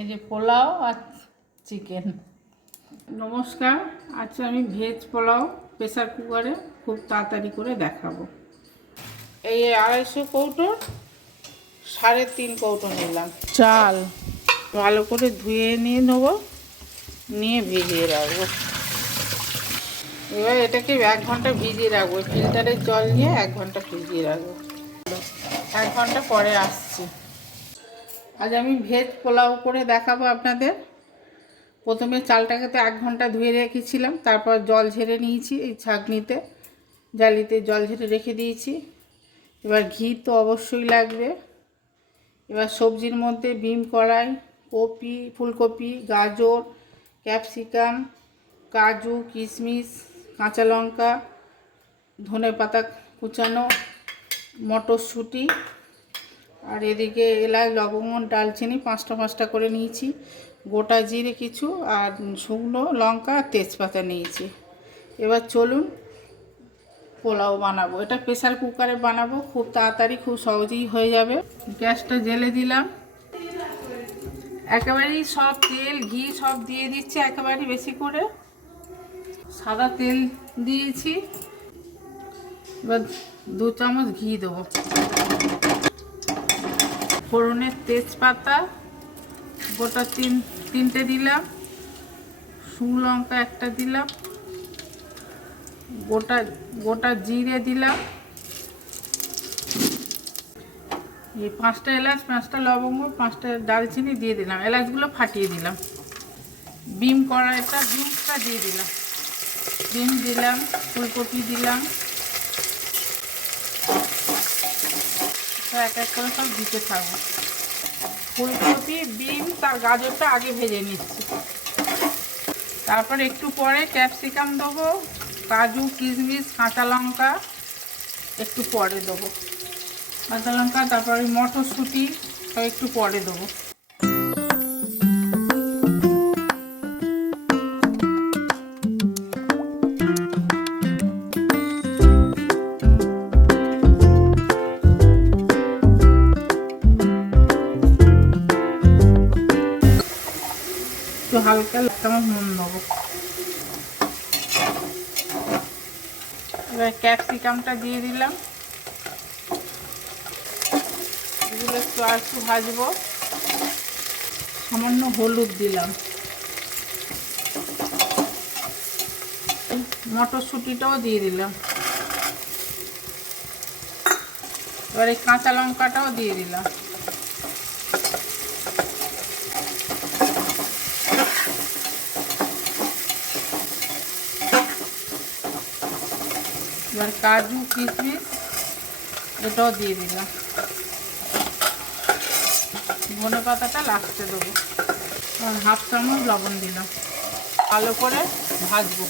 এই যে পোলাও আর চিকেন। নমস্কার, আজকে আমি ভেজ পোলাও প্রেসার কুকারে খুব তাড়াতাড়ি করে দেখাবো। এই 250 কৌটো 3.5 কৌটো নিলাম চাল, ভালো করে ধুয়ে নিয়ে নেবো, নিয়ে ভিজিয়ে রাখবো। এবার এটাকে 1 ঘন্টা ভিজিয়ে রাখবো, ফিল্টারের জল নিয়ে 1 ঘন্টা ভিজিয়ে রাখবো। 1 ঘন্টা পরে আসছি। আজ আমি ভেজ পোলাও করে দেখাবো আপনাদের। প্রথমে চালটাকে তো 1 ঘন্টা ধুয়ে রেখেছিলাম, তারপর জল ঝেড়ে নিয়েছি, এই ছাঁকনিতে জালিতে জল ঝেড়ে রেখে দিয়েছি। এবার ঘি তো অবশ্যই লাগবে। এবার সবজির মধ্যে বিম কড়াই, কপি, ফুলকপি, গাজর, ক্যাপসিকাম, কাজু, কিশমিশ, কাঁচা লঙ্কা, ধনেপাতা কুচানো, মটরশুঁটি, আর এদিকে এলাচ, লবঙ্গ, ডালচিনি 5টা করে নিয়েছি, গোটা জিরে কিছু, আর শুকনো লঙ্কা আর তেজপাতা নিয়েছি। এবার চলুন পোলাও বানাবো। এটা প্রেসার কুকারে বানাবো, খুব তাড়াতাড়ি খুব সহজেই হয়ে যাবে। গ্যাসটা জ্বেলে দিলাম, একেবারেই সব তেল ঘি সব দিয়ে দিচ্ছি, একেবারেই বেশি করে সাদা তেল দিয়েছি। এবার 2 চামচ ঘি দেবো, ফোড়নের তেজপাতা গোটা 3টে দিলাম, শুকনো লঙ্কা 1টা দিলাম, গোটা জিরে দিলাম, এই 5টা এলাচ, 5টা লবঙ্গ, 5টা দারচিনি দিয়ে দিলাম, এলাচগুলো ফাটিয়ে দিলাম। বিমটা দিয়ে দিলাম, বিম দিলাম, ফুলকপি দিলাম, এক এক করে সব দিতে থাকবো। ফুলকপি, বিম তার গাজরটা আগে ভেজে নিচ্ছি, তারপর একটু পরে ক্যাপসিকাম দেবো, কাজু, কিশমিশ, কাঁচা লঙ্কা একটু পরে দেবো, কাঁচা লঙ্কা, তারপরে মটরশুঁটি সব একটু পরে দেবো। একটু হালকা চামচ নুন দেবো। এবার ক্যাপসিকামটা দিয়ে দিলাম, এগুলো একটু ভাজবো। সামান্য হলুদ দিলাম, মটরশুঁটিটাও দিয়ে দিলাম, এবার এই কাঁচা লঙ্কাটাও দিয়ে দিলাম। এবার কাজু, কিশমিশ এটাও দিয়ে দিলাম, ধনেপাতাটা লাস্টে দেবো, আর 1/2 চামচ লবণ দিলাম। ভালো করে ভাজবো।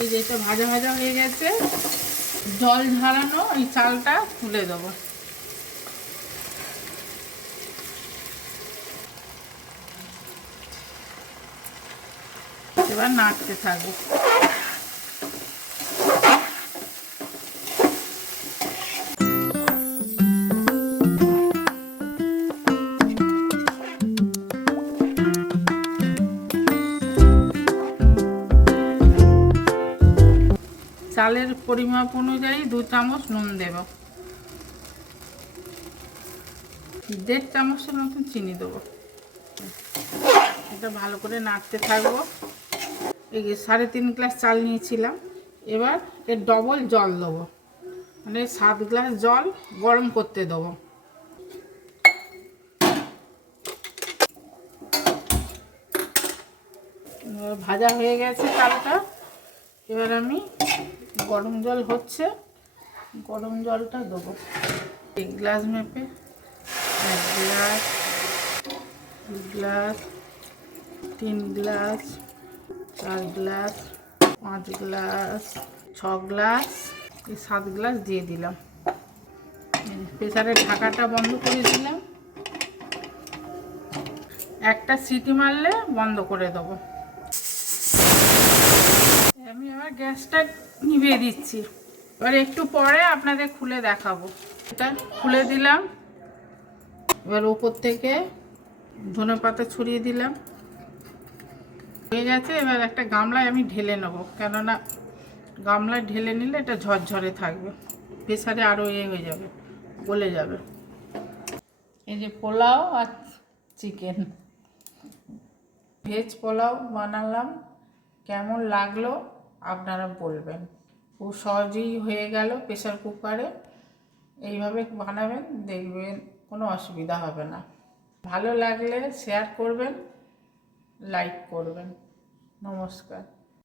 এই যে এটা ভাজা হয়ে গেছে, জল ঝরানো এই চালটা তুলে দেবো। এবার নাড়তে থাকবো। চালের পরিমাপ অনুযায়ী 2 চামচ নুন দেব, 1.5 চামচের মতন চিনি দেবো। এটা ভালো করে নাড়তে থাকবো। এই 3.5 গ্লাস চাল নিয়েছিলাম, এবার এর ডবল জল দেবো, মানে 7 গ্লাস জল গরম করতে দেবো। ভাজা হয়ে গেছে চালটা, এবার আমি গরম জল হচ্ছে, গরম জলটা দেবো। 1 গ্লাস মেপে 1 glass, 2 glass, 3 glass, 4 glass, 5 glass, 6 glass, এই 7 গ্লাস দিয়ে দিলাম। প্রেসারের ঢাকাটা বন্ধ করে দিলাম, একটা সিটি মারলে বন্ধ করে দেবো। আমি আবার গ্যাসটা নিভিয়ে দিচ্ছি। এবার একটু পরে আপনাদের খুলে দেখাবো। এটা খুলে দিলাম। এবার উপর থেকে ধনেপাতা ছড়িয়ে দিলাম। হয়ে গেছে। এবার একটা গামলায় আমি ঢেলে নেব, কেননা গামলায় ঢেলে নিলে এটা ঝরঝরে থাকবে, প্রেসারে আরও হয়ে যাবে, গলে যাবে। এই যে পোলাও আর চিকেন, ভেজ পোলাও বানালাম। কেমন লাগলো আপনারা বলবেন। খুব সহজেই হয়ে গেল প্রেসার কুকারে। এইভাবে বানাবেন, দেখবেন কোনো অসুবিধা হবে না। ভালো লাগলে শেয়ার করবেন, লাইক করবেন। নমস্কার।